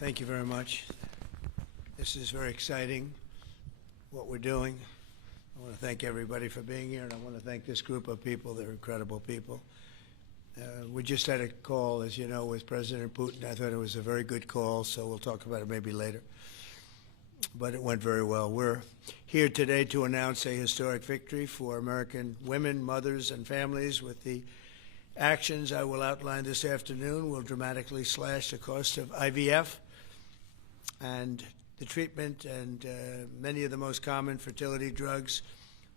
Thank you very much. This is very exciting, what we're doing. I want to thank everybody for being here, and I want to thank this group of people. They're incredible people. We just had a call, as you know, with President Putin. I thought it was a very good call, so we'll talk about it maybe later. But it went very well. We're here today to announce a historic victory for American women, mothers, and families. With the actions I will outline this afternoon will dramatically slash the cost of IVF and the treatment and many of the most common fertility drugs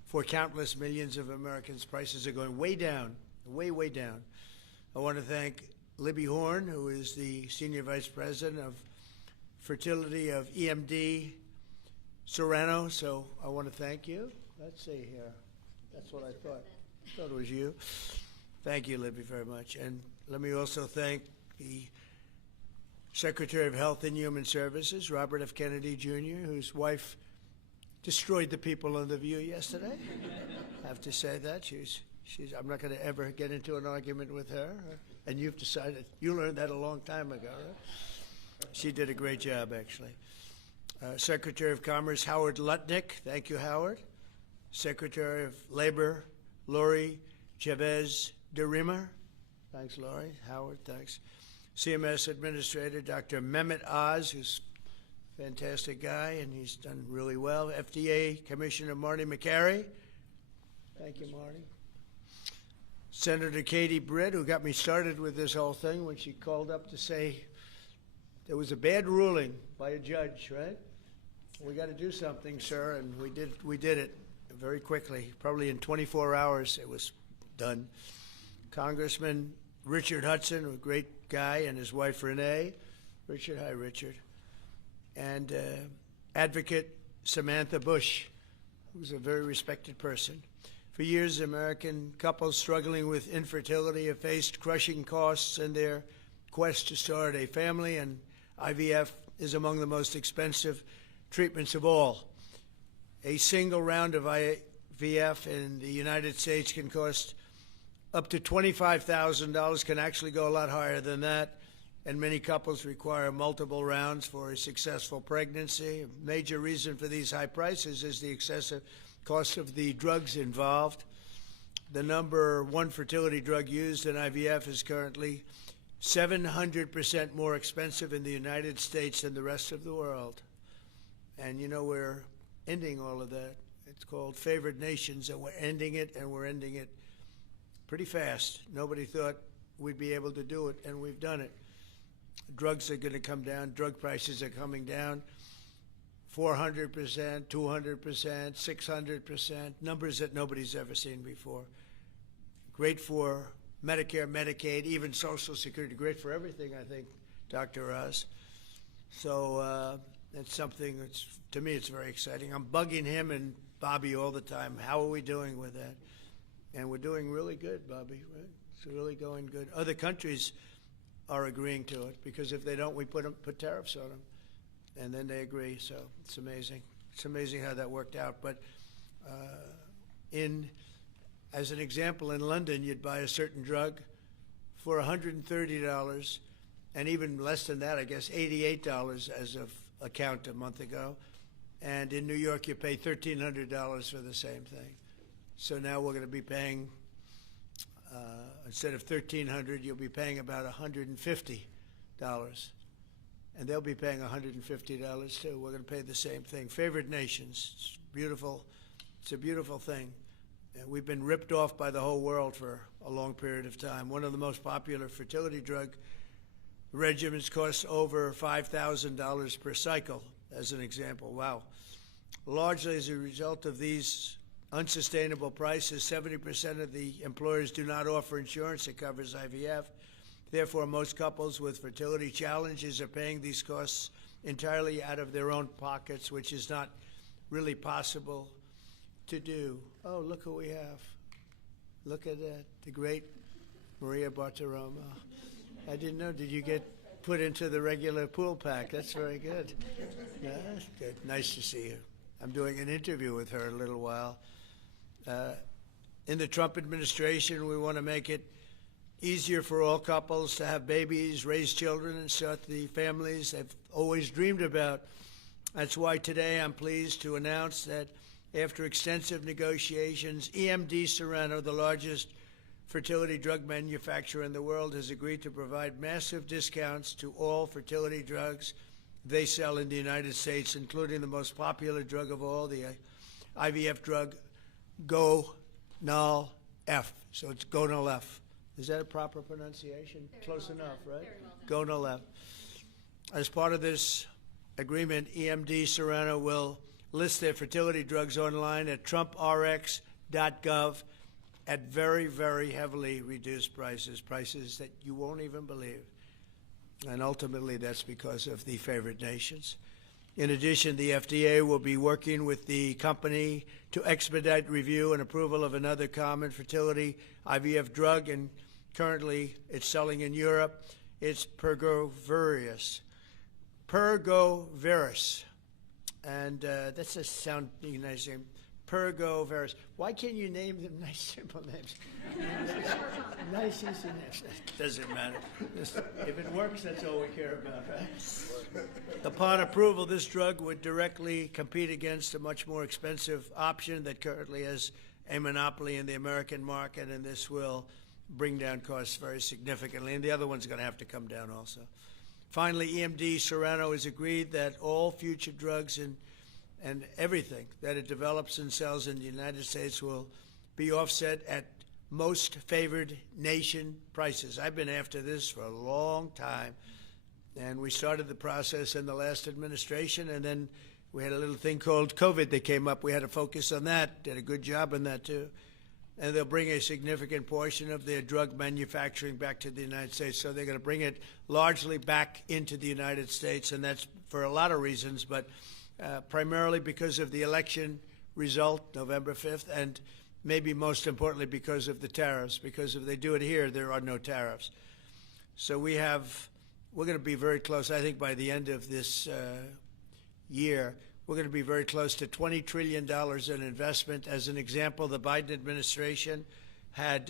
for countless millions of Americans. Prices are going way down, way, way down. I want to thank Libby Horn, who is the Senior Vice President of Fertility of EMD Serrano. So I want to thank you. Let's see here. That's what I thought. I thought it was you. Thank you, Libby, very much. And let me also thank the Secretary of Health and Human Services, Robert F. Kennedy, Jr., whose wife destroyed the people on The View yesterday. I have to say that. I'm not going to ever get into an argument with her. And you've decided, you learned that a long time ago, right? She did a great job, actually. Secretary of Commerce, Howard Lutnick. Thank you, Howard. Secretary of Labor, Lori Chavez de Rima. Thanks, Lori. Howard, thanks. CMS Administrator, Dr. Mehmet Oz, who's a fantastic guy, and he's done really well. FDA Commissioner Marty McCary. Thank you, Marty. Senator Katie Britt, who got me started with this whole thing when she called up to say there was a bad ruling by a judge, right? We got to do something, sir, and we did it very quickly. Probably in 24 hours it was done. Congressman Richard Hudson, a great guy, and his wife Renee. Richard, hi, Richard. And advocate Samantha Bush, who's a very respected person. For years, American couples struggling with infertility have faced crushing costs in their quest to start a family, and IVF is among the most expensive treatments of all. A single round of IVF in the United States can cost up to $25,000, can actually go a lot higher than that, and many couples require multiple rounds for a successful pregnancy. A major reason for these high prices is the excessive cost of the drugs involved. The number one fertility drug used in IVF is currently 700% more expensive in the United States than the rest of the world. And you know, we're ending all of that. It's called favored nations, and we're ending it, and we're ending it pretty fast. Nobody thought we'd be able to do it, and we've done it. Drugs are going to come down. Drug prices are coming down. 400%, 200%, 600%, numbers that nobody's ever seen before. Great for Medicare, Medicaid, even Social Security. Great for everything, I think, Dr. Oz. So that's something that's, to me, it's very exciting. I'm bugging him and Bobby all the time. How are we doing with that? And we're doing really good, Bobby, right? It's really going good. Other countries are agreeing to it, because if they don't, we put tariffs on them. And then they agree, so it's amazing. It's amazing how that worked out. But as an example, in London, you'd buy a certain drug for $130, and even less than that, I guess, $88 as of a count a month ago. And in New York, you pay $1,300 for the same thing. So now we're going to be paying, instead of $1,300, you'll be paying about $150. And they'll be paying $150 too. We're going to pay the same thing. Favored nations. It's beautiful. It's a beautiful thing. And we've been ripped off by the whole world for a long period of time. One of the most popular fertility drug regimens costs over $5,000 per cycle, as an example. Wow. Largely as a result of these unsustainable prices, 70% of the employers do not offer insurance that covers IVF. Therefore, most couples with fertility challenges are paying these costs entirely out of their own pockets, which is not really possible to do. Oh, look who we have. Look at that, the great Maria Bartiromo. I didn't know. Did you get put into the regular pool pack? That's very good. Yeah, that's good. Nice to see you. I'm doing an interview with her in a little while. In the Trump administration, we want to make it easier for all couples to have babies, raise children, and start the families they've always dreamed about. That's why today I'm pleased to announce that after extensive negotiations, EMD Serono, the largest fertility drug manufacturer in the world, has agreed to provide massive discounts to all fertility drugs they sell in the United States, including the most popular drug of all, the IVF drug Gonal-F. So it's Gonal-F. Is that a proper pronunciation? Close enough, right? Gonal-F. As part of this agreement, EMD Serono will list their fertility drugs online at trumprx.gov at very, very heavily reduced prices that you won't even believe. And ultimately, that's because of the favored nations. In addition, the FDA will be working with the company to expedite review and approval of another common fertility IVF drug, and currently it's selling in Europe. It's Pergoveris. And that's a sounding nice name. Pergoveris. Why can't you name them nice, simple names? Nice, easy names. Doesn't matter. If it works, that's all we care about, right? Upon approval, this drug would directly compete against a much more expensive option that currently has a monopoly in the American market, and this will bring down costs very significantly. And the other one's going to have to come down also. Finally, EMD Serono has agreed that all future drugs and everything that it develops and sells in the United States will be offset at most favored nation prices. I've been after this for a long time, and we started the process in the last administration, and then we had a little thing called COVID that came up. We had to focus on that, did a good job on that too. And they'll bring a significant portion of their drug manufacturing back to the United States. So they're going to bring it largely back into the United States, and that's for a lot of reasons, but primarily because of the election result, November 5th, and maybe most importantly because of the tariffs, because if they do it here, there are no tariffs. So we're going to be very close, I think by the end of this year, we're going to be very close to $20 trillion in investment. As an example, the Biden administration had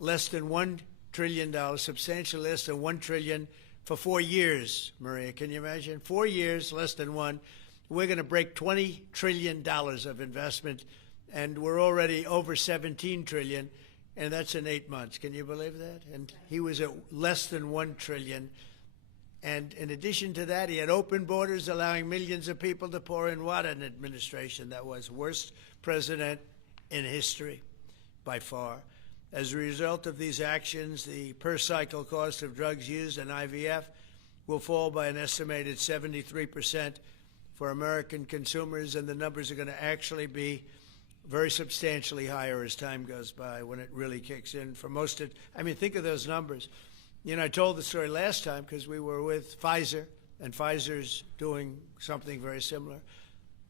less than $1 trillion, substantially less than $1 trillion for 4 years, Maria. Can you imagine? 4 years, less than one. We're going to break $20 trillion of investment, and we're already over $17 trillion, and that's in 8 months. Can you believe that? And he was at less than $1 trillion. And in addition to that, he had open borders, allowing millions of people to pour in. What an administration that was. Worst president in history, by far. As a result of these actions, the per-cycle cost of drugs used in IVF will fall by an estimated 73% for American consumers, and the numbers are going to actually be very substantially higher as time goes by when it really kicks in. For most of, I mean, think of those numbers. You know, I told the story last time because we were with Pfizer, and Pfizer's doing something very similar.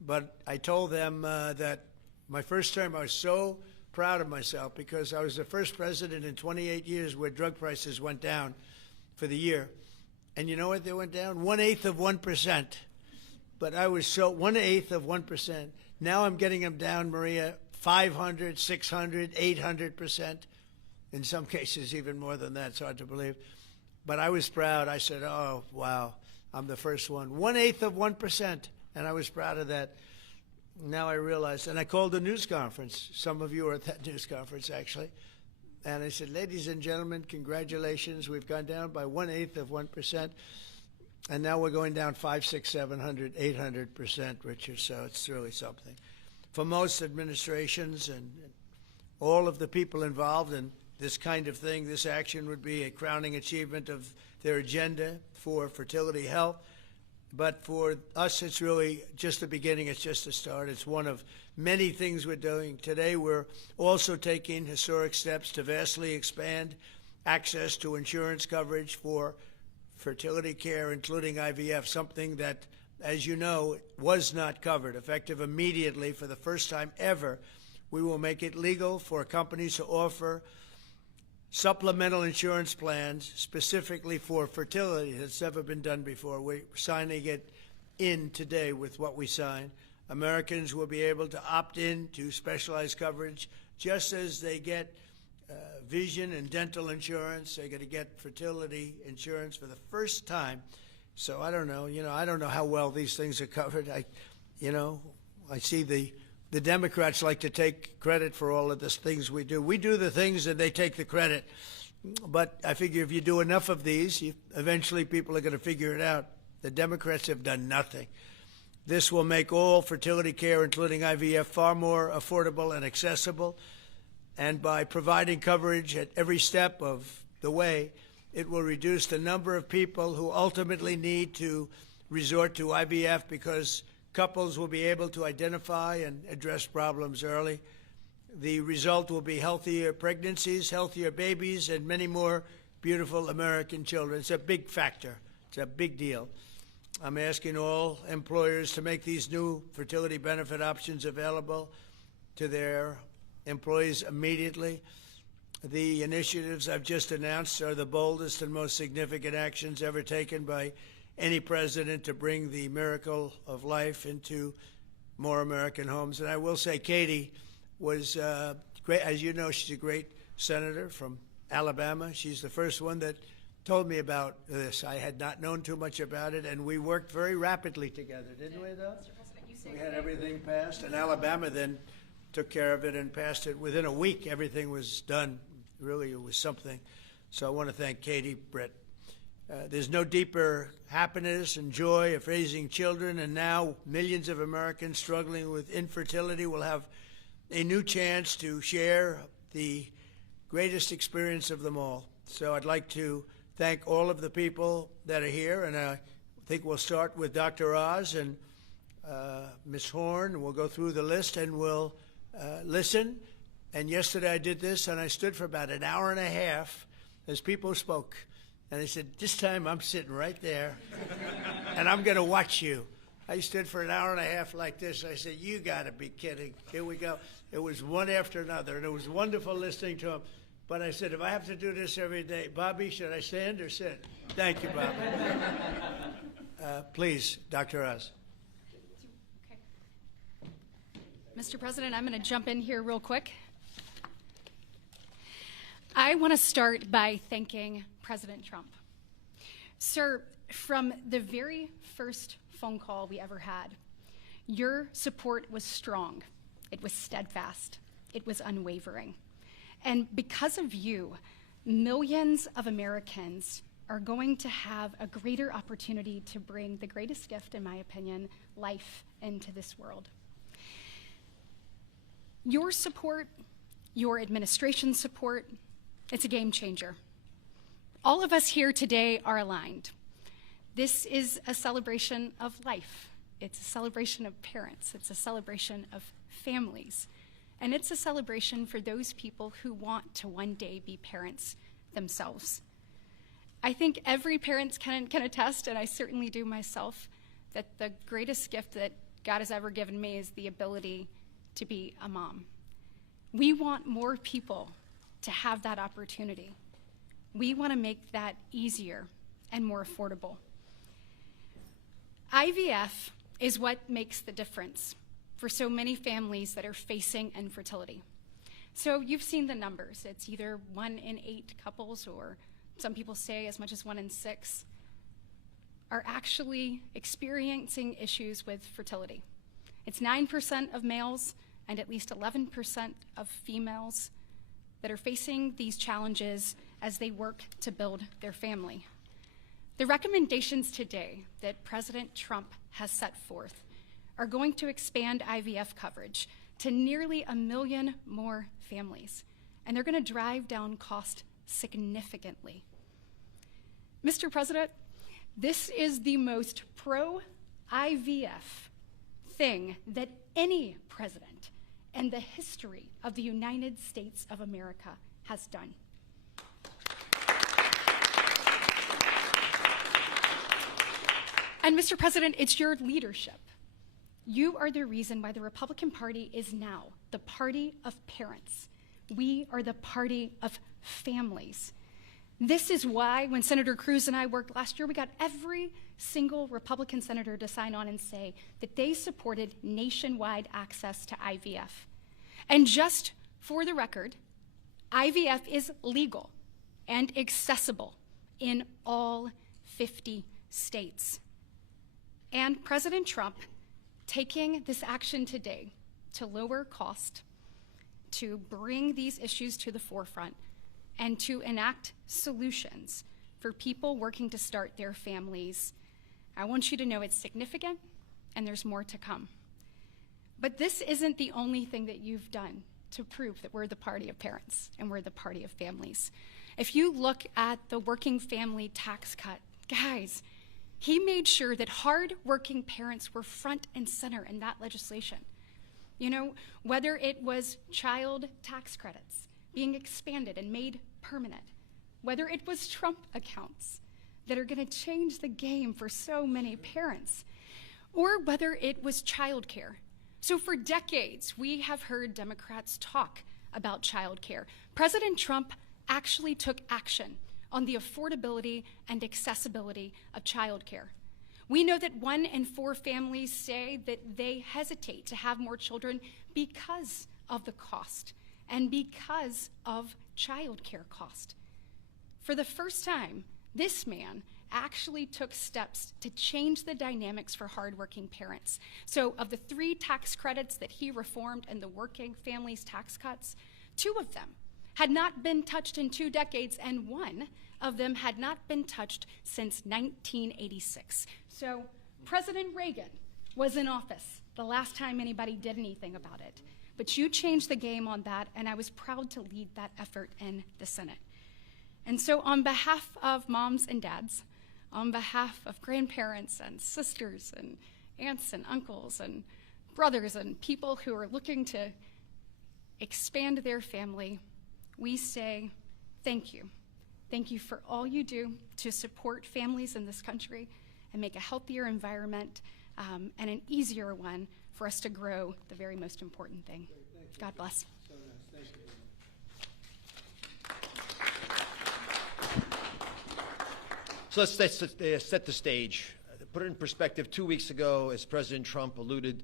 But I told them that my first term, I was so proud of myself because I was the first president in 28 years where drug prices went down for the year. And you know what they went down? 1/8 of 1%. But I was so 1/8 of 1%. Now I'm getting them down, Maria, 500, 600, 800%. In some cases, even more than that. It's hard to believe. But I was proud. I said, oh, wow, I'm the first one. 1/8 of 1%. And I was proud of that. Now I realize, and I called a news conference. Some of you were at that news conference, actually. And I said, ladies and gentlemen, congratulations. We've gone down by 1/8 of 1%. And now we're going down 500, 600, 700, 800%, Richard. So it's really something. For most administrations and all of the people involved in this kind of thing, this action would be a crowning achievement of their agenda for fertility health. But for us, it's really just the beginning. It's just the start. It's one of many things we're doing. Today, we're also taking historic steps to vastly expand access to insurance coverage for fertility care, including IVF, something that, as you know, was not covered. Effective immediately, for the first time ever, we will make it legal for companies to offer supplemental insurance plans specifically for fertility. It's never been done before. We're signing it in today with what we sign. Americans will be able to opt in to specialized coverage just as they get vision and dental insurance. They're going to get fertility insurance for the first time. So I don't know. I don't know how well these things are covered. I see the Democrats like to take credit for all of the things we do. We do the things and they take the credit. But I figure if you do enough of these, eventually people are going to figure it out. The Democrats have done nothing. This will make all fertility care, including IVF, far more affordable and accessible. And by providing coverage at every step of the way, it will reduce the number of people who ultimately need to resort to IVF because couples will be able to identify and address problems early. The result will be healthier pregnancies, healthier babies, and many more beautiful American children. It's a big factor. It's a big deal. I'm asking all employers to make these new fertility benefit options available to their employees immediately. The initiatives I've just announced are the boldest and most significant actions ever taken by any president to bring the miracle of life into more American homes. And I will say Katie was great. As you know, she's a great senator from Alabama. She's the first one that told me about this. I had not known too much about it, and we worked very rapidly together, didn't we, though? Mr. President, you say we had everything passed, and Alabama then took care of it and passed it. Within a week, everything was done. Really, it was something. So I want to thank Katie, Britt. There's no deeper happiness and joy of raising children, and now millions of Americans struggling with infertility will have a new chance to share the greatest experience of them all. So I'd like to thank all of the people that are here, and I think we'll start with Dr. Oz and Ms. Horn. We'll go through the list and we'll listen. And yesterday I did this, and I stood for about an hour and a half as people spoke. And I said, this time I'm sitting right there, and I'm going to watch you. I stood for an hour and a half like this. I said, you got to be kidding. Here we go. It was one after another, and it was wonderful listening to them. But I said, if I have to do this every day, Bobby, should I stand or sit? Thank you, Bobby. Please, Dr. Oz. Okay. Mr. President, I'm going to jump in here real quick. I want to start by thanking President Trump. Sir, from the very first phone call we ever had, your support was strong. It was steadfast. It was unwavering. And because of you, millions of Americans are going to have a greater opportunity to bring the greatest gift, in my opinion, life into this world. Your support, your administration's support, it's a game changer. All of us here today are aligned. This is a celebration of life. It's a celebration of parents. It's a celebration of families. And it's a celebration for those people who want to one day be parents themselves. I think every parent can attest, and I certainly do myself, that the greatest gift that God has ever given me is the ability to be a mom. We want more people to have that opportunity. We want to make that easier and more affordable. IVF is what makes the difference for so many families that are facing infertility. So you've seen the numbers. It's either 1 in 8 couples, or some people say as much as 1 in 6, are actually experiencing issues with fertility. It's 9% of males and at least 11% of females that are facing these challenges as they work to build their family. The recommendations today that President Trump has set forth are going to expand IVF coverage to nearly 1 million more families, and they're going to drive down cost significantly. Mr. President, this is the most pro-IVF thing that any president in the history of the United States of America has done. And Mr. President, it's your leadership. You are the reason why the Republican Party is now the party of parents. We are the party of families. This is why when Senator Cruz and I worked last year, we got every single Republican senator to sign on and say that they supported nationwide access to IVF. And just for the record, IVF is legal and accessible in all 50 states. And President Trump taking this action today to lower cost, to bring these issues to the forefront, and to enact solutions for people working to start their families, I want you to know it's significant and there's more to come. But this isn't the only thing that you've done to prove that we're the party of parents and we're the party of families. If you look at the working family tax cut, guys, he made sure that hard-working parents were front and center in that legislation. You know, whether it was child tax credits being expanded and made permanent, whether it was Trump accounts that are going to change the game for so many parents, or whether it was childcare. So for decades, we have heard Democrats talk about childcare. President Trump actually took action on the affordability and accessibility of childcare. We know that 1 in 4 families say that they hesitate to have more children because of the cost and because of childcare cost. For the first time, this man actually took steps to change the dynamics for hardworking parents. So of the 3 tax credits that he reformed in the working families tax cuts, 2 of them had not been touched in 2 decades, and 1 of them had not been touched since 1986. So President Reagan was in office the last time anybody did anything about it. But you changed the game on that, and I was proud to lead that effort in the Senate. And so on behalf of moms and dads, on behalf of grandparents and sisters and aunts and uncles and brothers and people who are looking to expand their family, we say thank you. Thank you for all you do to support families in this country and make a healthier environment and an easier one for us to grow the very most important thing. God bless. So nice. Thank you. So let's set the stage. To put it in perspective, 2 weeks ago, as President Trump alluded,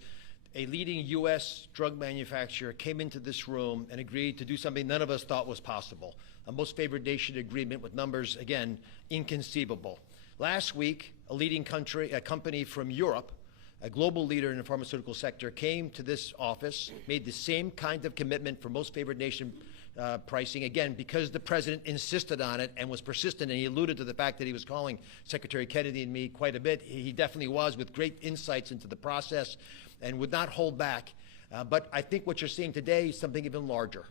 a leading U.S. drug manufacturer came into this room and agreed to do something none of us thought was possible. A most favored nation agreement with numbers, again, inconceivable. Last week, a company from Europe, a global leader in the pharmaceutical sector, came to this office, made the same kind of commitment for most favored nation pricing, again, because the president insisted on it and was persistent, and he alluded to the fact that he was calling Secretary Kennedy and me quite a bit. He definitely was, with great insights into the process, and would not hold back. But I think what you're seeing today is something even larger.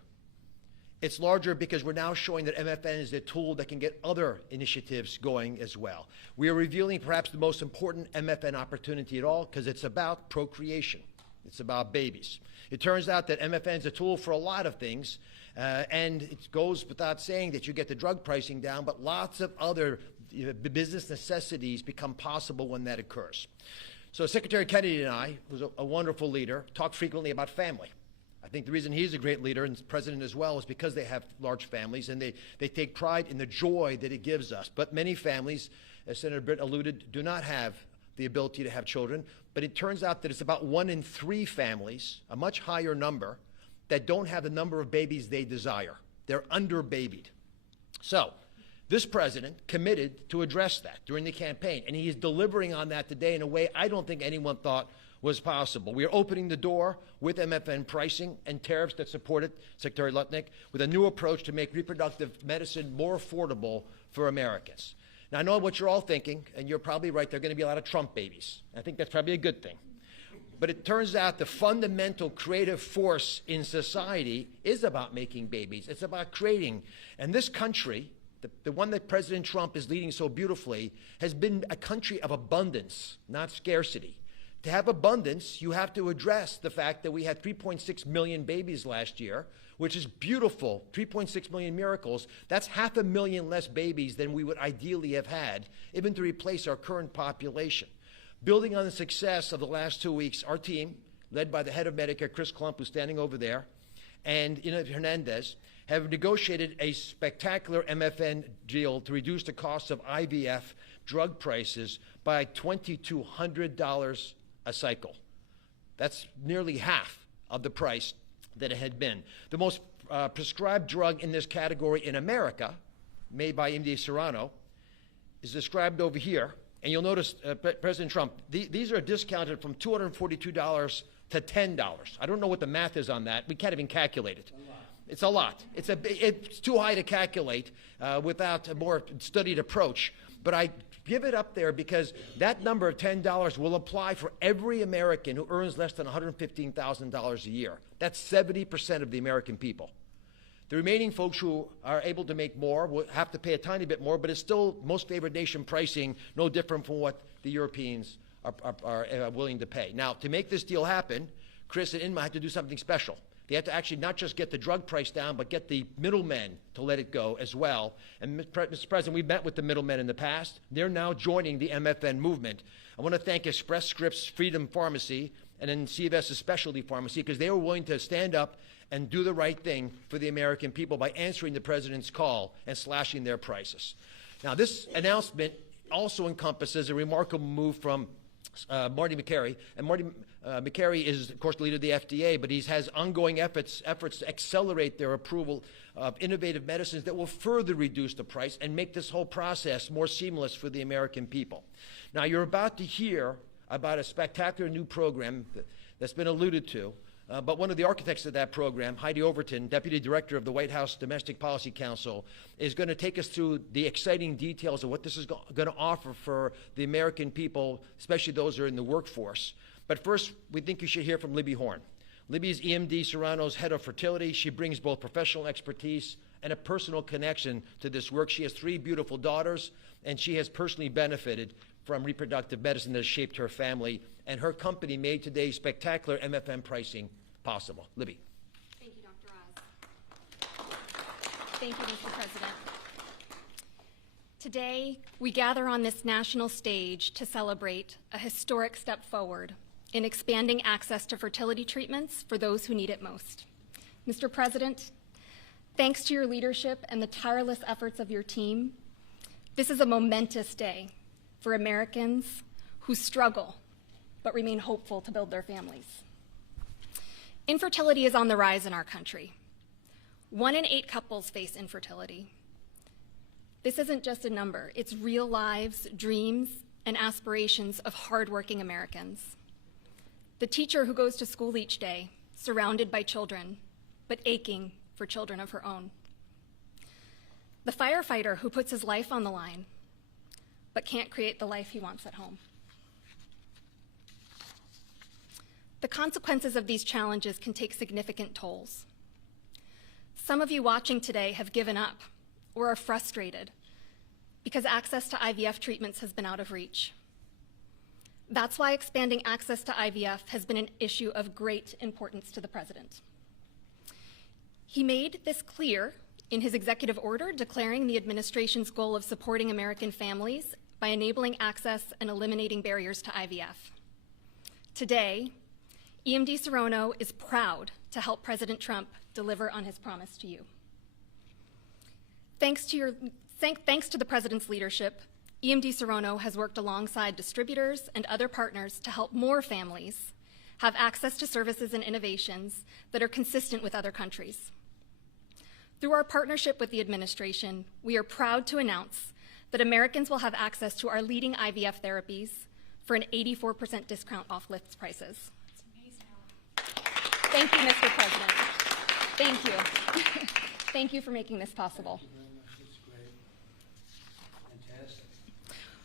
It's larger because we're now showing that MFN is a tool that can get other initiatives going as well. We are revealing perhaps the most important MFN opportunity at all, because it's about procreation. It's about babies. It turns out that MFN is a tool for a lot of things, and it goes without saying that you get the drug pricing down, but lots of other business necessities become possible when that occurs. So Secretary Kennedy and I, who's a wonderful leader, talk frequently about family. I think the reason he's a great leader, and the president as well, is because they have large families and they take pride in the joy that it gives us. But many families, as Senator Britt alluded, do not have the ability to have children. But it turns out that it's about 1 in 3 families, a much higher number, that don't have the number of babies they desire. They're under-babied. So this president committed to address that during the campaign, and he is delivering on that today in a way I don't think anyone thought was possible. We are opening the door with MFN pricing and tariffs that support it, Secretary Lutnick, with a new approach to make reproductive medicine more affordable for Americans. Now, I know what you're all thinking, and you're probably right. There are going to be a lot of Trump babies. I think that's probably a good thing. But it turns out the fundamental creative force in society is about making babies. It's about creating. And this country, the one that President Trump is leading so beautifully, has been a country of abundance, not scarcity. To have abundance, you have to address the fact that we had 3.6 million babies last year, which is beautiful, 3.6 million miracles. That's 500,000 less babies than we would ideally have had, even to replace our current population. Building on the success of the last 2 weeks, our team, led by the head of Medicare, Chris Klump, who's standing over there, and Ina Hernandez, have negotiated a spectacular MFN deal to reduce the cost of IVF drug prices by $2,200 a cycle. That's nearly half of the price that it had been. The most prescribed drug in this category in America, made by EMD Serrano, is described over here. And you'll notice, President Trump, these are discounted from $242 to $10. I don't know what the math is on that. We can't even calculate it. It's a lot. It's too high to calculate without a more studied approach. But I give it up there because that number of $10 will apply for every American who earns less than $115,000 a year. That's 70% of the American people. The remaining folks who are able to make more will have to pay a tiny bit more, but it's still most favored nation pricing, no different from what the Europeans are willing to pay. Now, to make this deal happen, Chris and Inma had to do something special. They had to actually not just get the drug price down, but get the middlemen to let it go as well. And Mr. President, we've met with the middlemen in the past. They're now joining the MFN movement. I want to thank Express Scripts Freedom Pharmacy and then CVS's Specialty Pharmacy because they were willing to stand up and do the right thing for the American people by answering the president's call and slashing their prices. Now, this announcement also encompasses a remarkable move from Marty Makary. And Marty Makary is, of course, the leader of the FDA, but he has ongoing efforts to accelerate their approval of innovative medicines that will further reduce the price and make this whole process more seamless for the American people. Now, you're about to hear about a spectacular new program that's been alluded to. But one of the architects of that program, Heidi Overton, Deputy Director of the White House Domestic Policy Council, is going to take us through the exciting details of what this is going to offer for the American people, especially those who are in the workforce. But first, we think you should hear from Libby Horn. Libby's EMD Serrano's head of fertility. She brings both professional expertise and a personal connection to this work. She has 3 beautiful daughters, and she has personally benefited from reproductive medicine that has shaped her family, and her company made today's spectacular MFN pricing possible. Libby. Thank you, Dr. Oz. Thank you, Mr. President. Today, we gather on this national stage to celebrate a historic step forward in expanding access to fertility treatments for those who need it most. Mr. President, thanks to your leadership and the tireless efforts of your team, this is a momentous day for Americans who struggle but remain hopeful to build their families. Infertility is on the rise in our country. 1 in 8 couples face infertility. This isn't just a number, it's real lives, dreams, and aspirations of hardworking Americans. The teacher who goes to school each day, surrounded by children, but aching for children of her own. The firefighter who puts his life on the line, but can't create the life he wants at home. The consequences of these challenges can take significant tolls. Some of you watching today have given up or are frustrated because access to IVF treatments has been out of reach. That's why expanding access to IVF has been an issue of great importance to the President. He made this clear in his executive order declaring the administration's goal of supporting American families by enabling access and eliminating barriers to IVF. Today, EMD Serrano is proud to help President Trump deliver on his promise to you. Thanks to the President's leadership, EMD Serrano has worked alongside distributors and other partners to help more families have access to services and innovations that are consistent with other countries. Through our partnership with the administration, we are proud to announce that Americans will have access to our leading IVF therapies for an 84% discount off list prices. It's amazing. Thank you, Mr. President. Thank you. Thank you for making this possible. Thank you very much. That's great. Fantastic.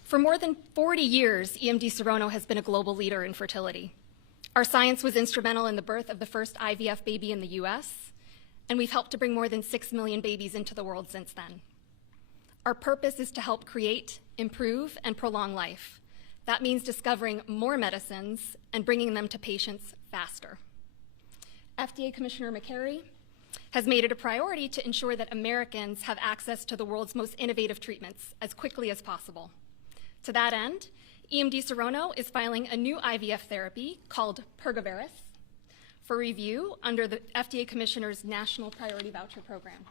For more than 40 years, EMD Serrano has been a global leader in fertility. Our science was instrumental in the birth of the first IVF baby in the US, and we've helped to bring more than 6 million babies into the world since then. Our purpose is to help create, improve, and prolong life. That means discovering more medicines and bringing them to patients faster. FDA Commissioner Makary has made it a priority to ensure that Americans have access to the world's most innovative treatments as quickly as possible. To that end, EMD Serrano is filing a new IVF therapy called Pergoveris for review under the FDA Commissioner's National Priority Voucher Program.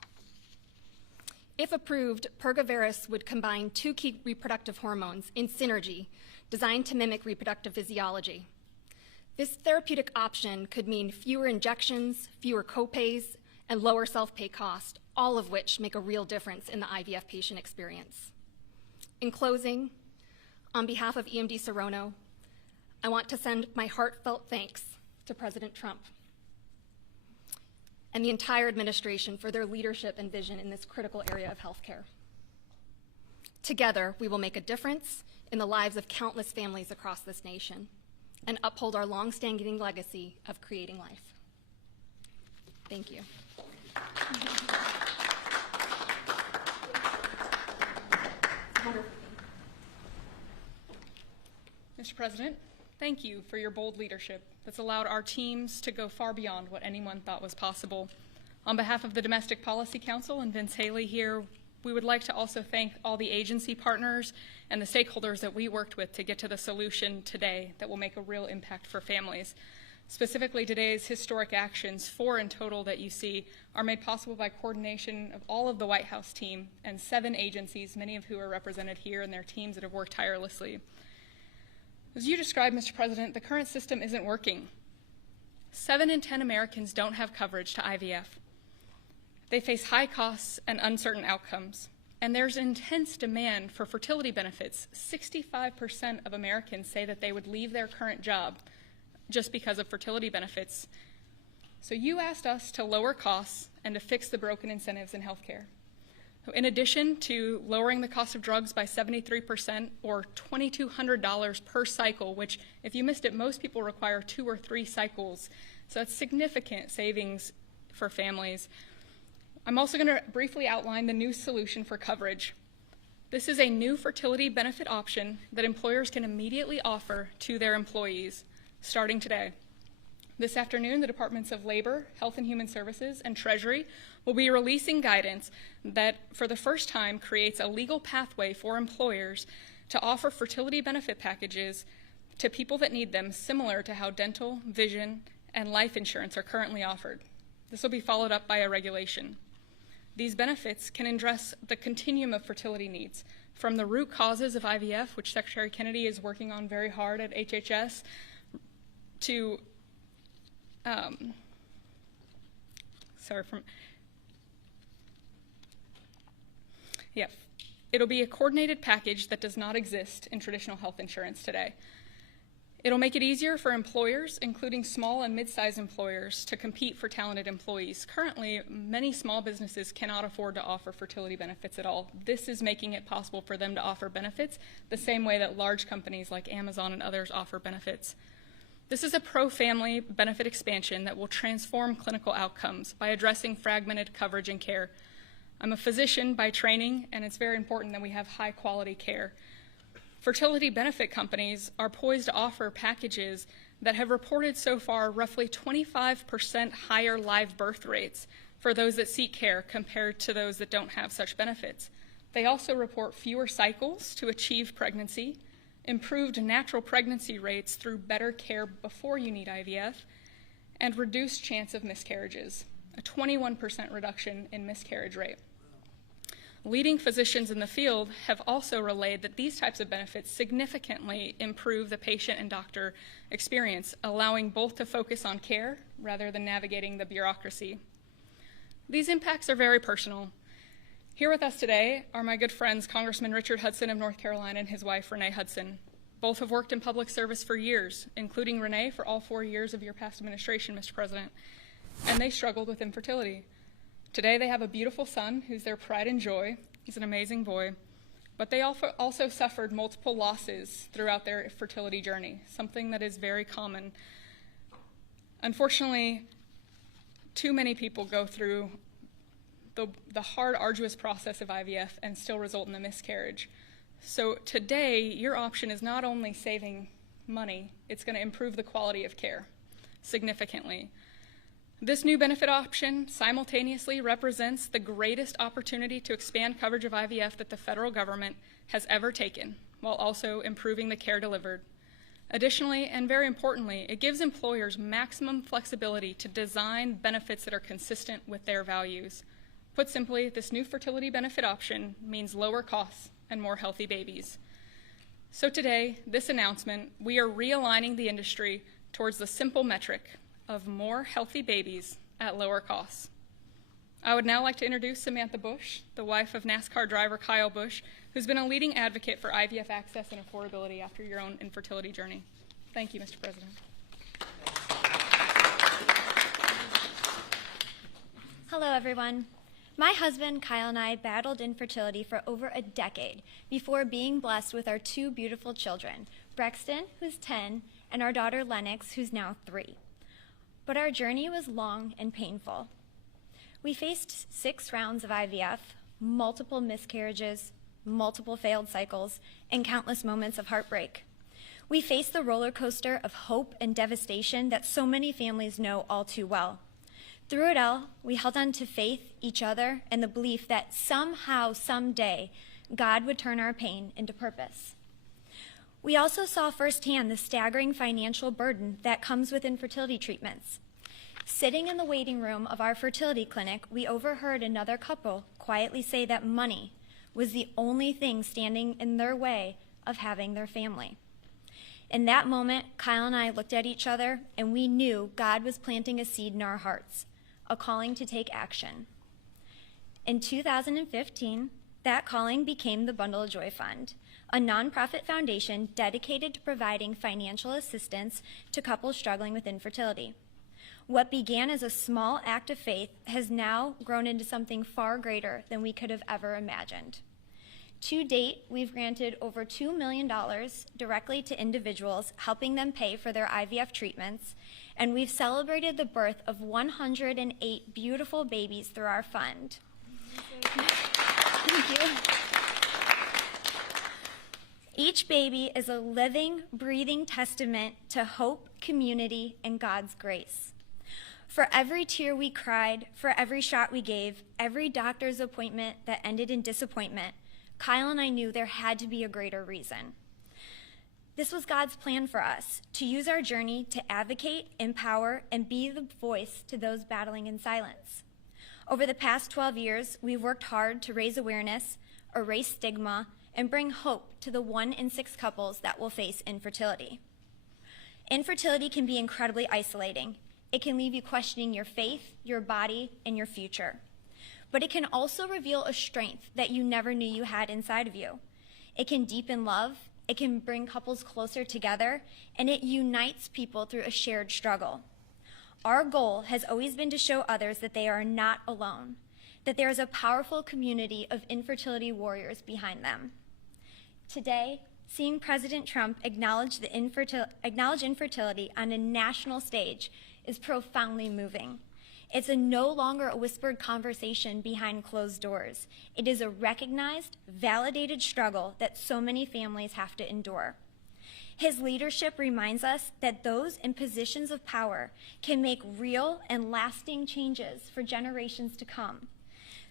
If approved, Pergoveris would combine 2 key reproductive hormones in synergy designed to mimic reproductive physiology. This therapeutic option could mean fewer injections, fewer copays, and lower self-pay cost, all of which make a real difference in the IVF patient experience. In closing, on behalf of EMD Serono, I want to send my heartfelt thanks to President Trump and the entire administration for their leadership and vision in this critical area of healthcare. Together, we will make a difference in the lives of countless families across this nation and uphold our long-standing legacy of creating life. Thank you. Mr. President, thank you for your bold leadership that's allowed our teams to go far beyond what anyone thought was possible. On behalf of the Domestic Policy Council and Vince Haley here, we would like to also thank all the agency partners and the stakeholders that we worked with to get to the solution today that will make a real impact for families. Specifically, today's historic actions, 4 in total that you see, are made possible by coordination of all of the White House team and 7 agencies, many of who are represented here, and their teams that have worked tirelessly. As you described, Mr. President, the current system isn't working. 7 in 10 Americans don't have coverage to IVF. They face high costs and uncertain outcomes. And there's intense demand for fertility benefits. 65% of Americans say that they would leave their current job just because of fertility benefits. So you asked us to lower costs and to fix the broken incentives in healthcare. In addition to lowering the cost of drugs by 73% or $2,200 per cycle, which if you missed it, most people require 2 or 3 cycles. So that's significant savings for families. I'm also going to briefly outline the new solution for coverage. This is a new fertility benefit option that employers can immediately offer to their employees starting today. This afternoon, the Departments of Labor, Health and Human Services, and Treasury will be releasing guidance that, for the first time, creates a legal pathway for employers to offer fertility benefit packages to people that need them, similar to how dental, vision, and life insurance are currently offered. This will be followed up by a regulation. These benefits can address the continuum of fertility needs, from the root causes of IVF, which Secretary Kennedy is working on very hard at HHS, to it'll be a coordinated package that does not exist in traditional health insurance today. It'll make it easier for employers, including small and mid-sized employers, to compete for talented employees. Currently, many small businesses cannot afford to offer fertility benefits at all. This is making it possible for them to offer benefits the same way that large companies like Amazon and others offer benefits. This is a pro-family benefit expansion that will transform clinical outcomes by addressing fragmented coverage and care. I'm a physician by training, and it's very important that we have high-quality care. Fertility benefit companies are poised to offer packages that have reported so far roughly 25% higher live birth rates for those that seek care compared to those that don't have such benefits. They also report fewer cycles to achieve pregnancy, improved natural pregnancy rates through better care before you need IVF, and reduced chance of miscarriages, a 21% reduction in miscarriage rate. Leading physicians in the field have also relayed that these types of benefits significantly improve the patient and doctor experience, allowing both to focus on care rather than navigating the bureaucracy. These impacts are very personal. Here with us today are my good friends, Congressman Richard Hudson of North Carolina and his wife, Renee Hudson. Both have worked in public service for years, including Renee for all 4 years of your past administration, Mr. President, and they struggled with infertility. Today they have a beautiful son who's their pride and joy. He's an amazing boy. But they also suffered multiple losses throughout their fertility journey, something that is very common. Unfortunately, too many people go through the hard, arduous process of IVF and still result in a miscarriage. So today, your option is not only saving money, it's going to improve the quality of care significantly. This new benefit option simultaneously represents the greatest opportunity to expand coverage of IVF that the federal government has ever taken, while also improving the care delivered. Additionally, and very importantly, it gives employers maximum flexibility to design benefits that are consistent with their values. Put simply, this new fertility benefit option means lower costs and more healthy babies. So today, this announcement, we are realigning the industry towards the simple metric of more healthy babies at lower costs. I would now like to introduce Samantha Bush, the wife of NASCAR driver Kyle Busch, who's been a leading advocate for IVF access and affordability after your own infertility journey. Thank you, Mr. President. Hello, everyone. My husband, Kyle, and I battled infertility for over a decade before being blessed with our two beautiful children, Brexton, who's 10, and our daughter, Lennox, who's now 3. But our journey was long and painful. We faced 6 rounds of IVF, multiple miscarriages, multiple failed cycles, and countless moments of heartbreak. We faced the roller coaster of hope and devastation that so many families know all too well. Through it all, we held on to faith, each other, and the belief that somehow, someday, God would turn our pain into purpose. We also saw firsthand the staggering financial burden that comes with infertility treatments. Sitting in the waiting room of our fertility clinic, we overheard another couple quietly say that money was the only thing standing in their way of having their family. In that moment, Kyle and I looked at each other, and we knew God was planting a seed in our hearts, a calling to take action. In 2015, that calling became the Bundle of Joy Fund, a nonprofit foundation dedicated to providing financial assistance to couples struggling with infertility. What began as a small act of faith has now grown into something far greater than we could have ever imagined. To date, we've granted over $2 million directly to individuals, helping them pay for their IVF treatments, and we've celebrated the birth of 108 beautiful babies through our fund. Thank you. Each baby is a living, breathing testament to hope, community, and God's grace. For every tear we cried, for every shot we gave, every doctor's appointment that ended in disappointment, Kyle and I knew there had to be a greater reason. This was God's plan for us, to use our journey to advocate, empower, and be the voice to those battling in silence. Over the past 12 years, we've worked hard to raise awareness, erase stigma, and bring hope to the 1 in 6 couples that will face infertility. Infertility can be incredibly isolating. It can leave you questioning your faith, your body, and your future. But it can also reveal a strength that you never knew you had inside of you. It can deepen love, it can bring couples closer together, and it unites people through a shared struggle. Our goal has always been to show others that they are not alone, that there is a powerful community of infertility warriors behind them. Today, seeing President Trump acknowledge infertility on a national stage is profoundly moving. It's no longer a whispered conversation behind closed doors. It is a recognized, validated struggle that so many families have to endure. His leadership reminds us that those in positions of power can make real and lasting changes for generations to come.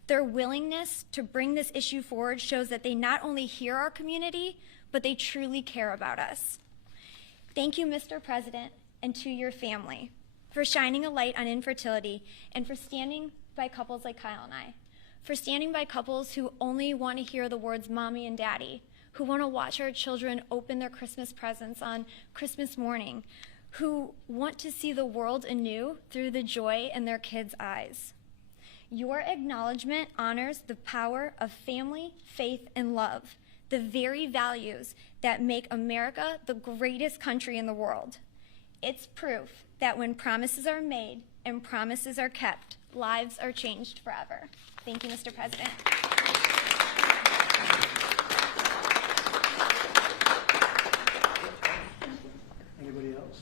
Their willingness to bring this issue forward shows that they not only hear our community, but they truly care about us. Thank you, Mr. President, and to your family, for shining a light on infertility and for standing by couples like Kyle and I, for standing by couples who only want to hear the words mommy and daddy, who want to watch our children open their Christmas presents on Christmas morning, who want to see the world anew through the joy in their kids' eyes. Your acknowledgement honors the power of family, faith, and love, the very values that make America the greatest country in the world. It's proof that when promises are made and promises are kept, lives are changed forever. Thank you, Mr. President. Anybody else?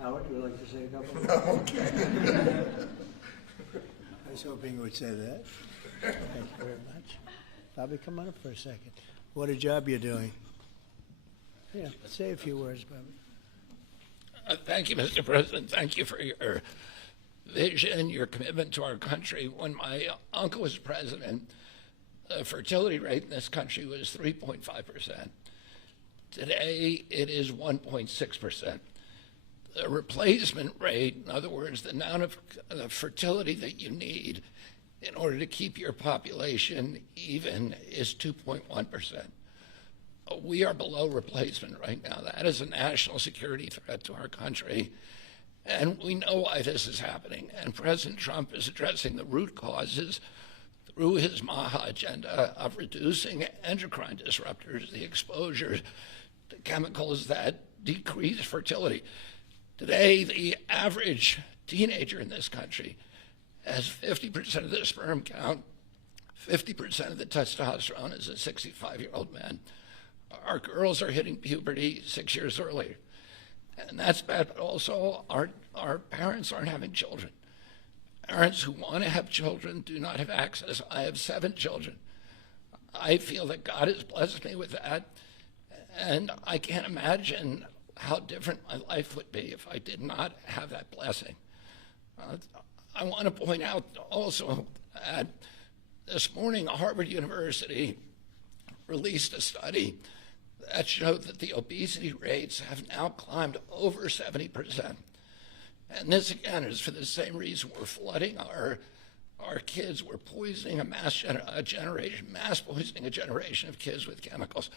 Howard, would you like to say a couple? No, okay. I was hoping you would say that. Thank you very much. Bobby, come on up for a second. What a job you're doing. Yeah, say a few words, Bobby. Thank you, Mr. President. Thank you for your vision, your commitment to our country. When my uncle was president, the fertility rate in this country was 3.5%. Today, it is 1.6%. The replacement rate, in other words, the amount of fertility that you need in order to keep your population even, is 2.1%. We are below replacement right now. That is a national security threat to our country. And we know why this is happening. And President Trump is addressing the root causes through his MAHA agenda of reducing endocrine disruptors, the exposure to chemicals that decrease fertility. Today, the average teenager in this country has 50% of the sperm count, 50% of the testosterone as a 65-year-old man. Our girls are hitting puberty 6 years earlier. And that's bad, but also our parents aren't having children. Parents who want to have children do not have access. I have 7 children. I feel that God has blessed me with that, and I can't imagine how different my life would be if I did not have that blessing. I want to point out also that this morning Harvard University released a study that showed that the obesity rates have now climbed over 70%. And this, again, is for the same reason we're flooding our kids. We're poisoning mass poisoning a generation of kids with chemicals.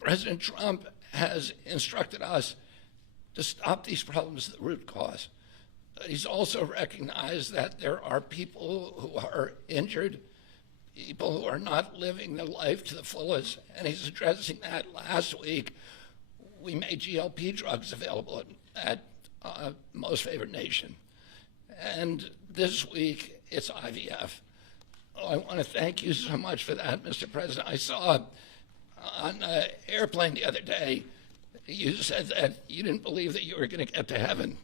President Trump has instructed us to stop these problems at the root cause. But he's also recognized that there are people who are injured, people who are not living their life to the fullest, and he's addressing that. Last week, we made GLP drugs available at Most Favored Nation. And this week, it's IVF. I want to thank you so much for that, Mr. President. I saw on an airplane the other day, you said that you didn't believe that you were going to get to heaven.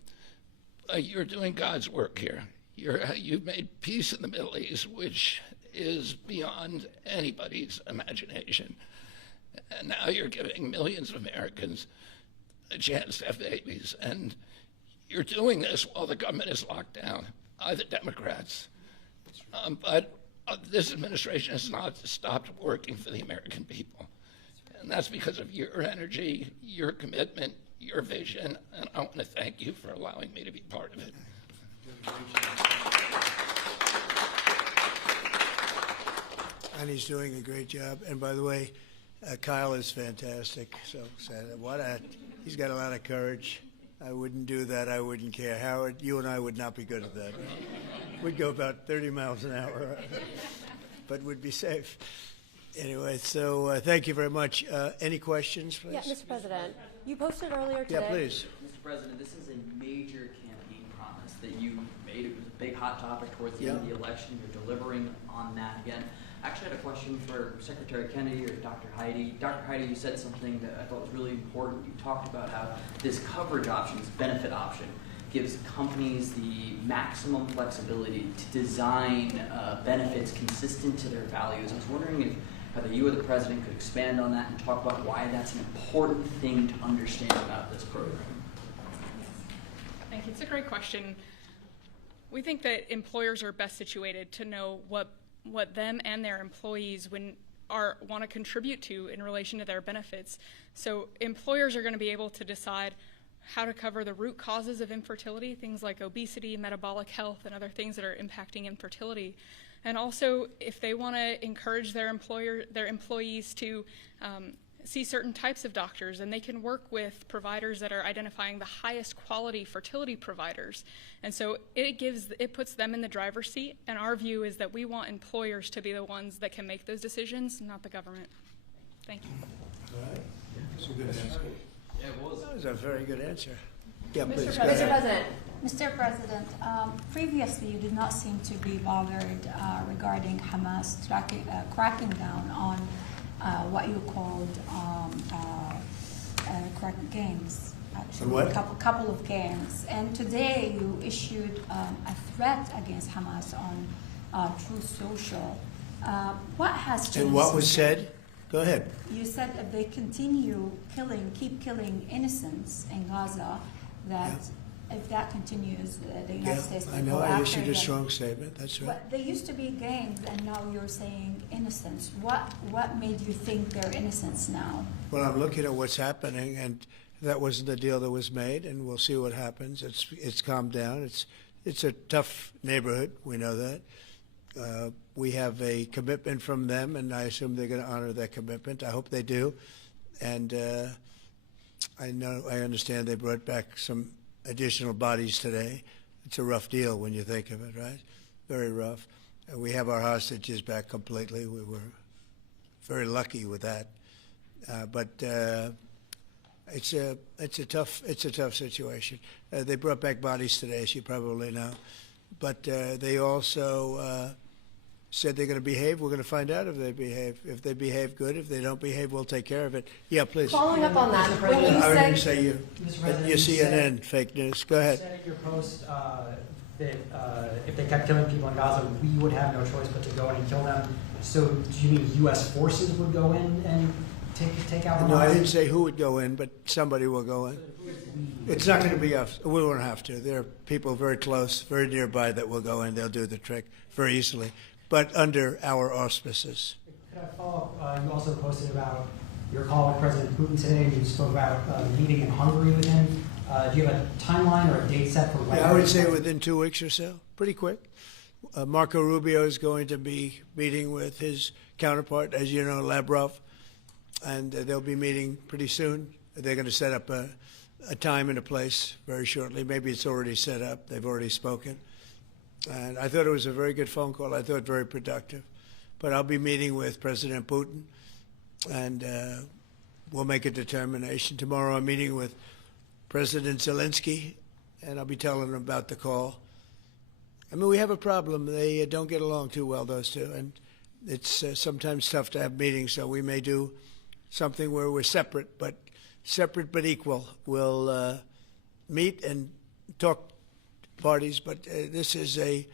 You're doing God's work here. You've made peace in the Middle East, which is beyond anybody's imagination. And now you're giving millions of Americans a chance to have babies. And you're doing this while the government is locked down by the Democrats. But this administration has not stopped working for the American people. And that's because of your energy, your commitment, your vision, and I want to thank you for allowing me to be part of it. And he's doing a great job. And by the way, Kyle is fantastic. So he's got a lot of courage. I wouldn't do that. I wouldn't care. Howard, you and I would not be good at that. We'd go about 30 miles an hour, but we'd be safe. Anyway, so thank you very much. Any questions, please? Yeah, Mr. President, you posted earlier today. Yeah, please. Mr. President, this is a major campaign promise that you made. It was a big hot topic towards the end of the election. You're delivering on that again. I actually had a question for Secretary Kennedy or Dr. Heidi. Dr. Heidi, you said something that I thought was really important. You talked about how this coverage option, this benefit option, gives companies the maximum flexibility to design benefits consistent to their values. I was wondering if either you or the President could expand on that and talk about why that's an important thing to understand about this program. Thank you. It's a great question. We think that employers are best situated to know what them and their employees want to contribute to in relation to their benefits. So employers are going to be able to decide how to cover the root causes of infertility, things like obesity, metabolic health, and other things that are impacting infertility. And also, if they want to encourage their employees to see certain types of doctors, and they can work with providers that are identifying the highest quality fertility providers. And so it puts them in the driver's seat, and our view is that we want employers to be the ones that can make those decisions, not the government. Thank you. All right. That's a good answer. Yeah, it was. That was a very good answer. Yeah, Mr. please. President. Mr. President, previously you did not seem to be bothered regarding Hamas cracking down on what you called crack gangs. Actually, what? A couple of gangs. And today you issued a threat against Hamas on Truth Social. What has changed? And what was said? Go ahead. You said if they continue keep killing innocents in Gaza, that if that continues, the United States will I know. go I after issued a them. strong statement. That's right. But they used to be gangs, and now you're saying innocents. What made you think they're innocents now? Well, I'm looking at what's happening, and that wasn't the deal that was made, and we'll see what happens. It's calmed down. It's a tough neighborhood. We know that. We have a commitment from them, and I assume they're going to honor that commitment. I hope they do. And I understand they brought back some additional bodies today. It's a rough deal when you think of it, right? Very rough. We have our hostages back completely. We were very lucky with that. But it's a tough situation. They brought back bodies today, as you probably know. But they also said they're going to behave. We're going to find out if they behave. If they behave good, if they don't behave, we'll take care of it. Yeah, please. Following up on that, when you I didn't said say you. You CNN, fake news. Go ahead. You said in your post that if they kept killing people in Gaza, we would have no choice but to go in and kill them. So do you mean U.S. forces would go in and take out Hamas? No, I didn't say who would go in, but somebody will go in. It's not going to be us. We won't have to. There are people very close, very nearby that will go in. They'll do the trick very easily, but under our auspices. Could I follow up? You also posted about your call with President Putin today. You spoke about meeting in Hungary with him. Do you have a timeline or a date set for when? Yeah, I would say within 2 weeks or so, pretty quick. Marco Rubio is going to be meeting with his counterpart, as you know, Lavrov, and they'll be meeting pretty soon. They're going to set up a time and a place very shortly. Maybe it's already set up. They've already spoken. And I thought it was a very good phone call. I thought very productive. But I'll be meeting with President Putin, and we'll make a determination. Tomorrow I'm meeting with President Zelensky, and I'll be telling him about the call. I mean, we have a problem. They don't get along too well, those two, and it's sometimes tough to have meetings, so we may do something where we're separate but equal. We'll meet and talk parties, but this is a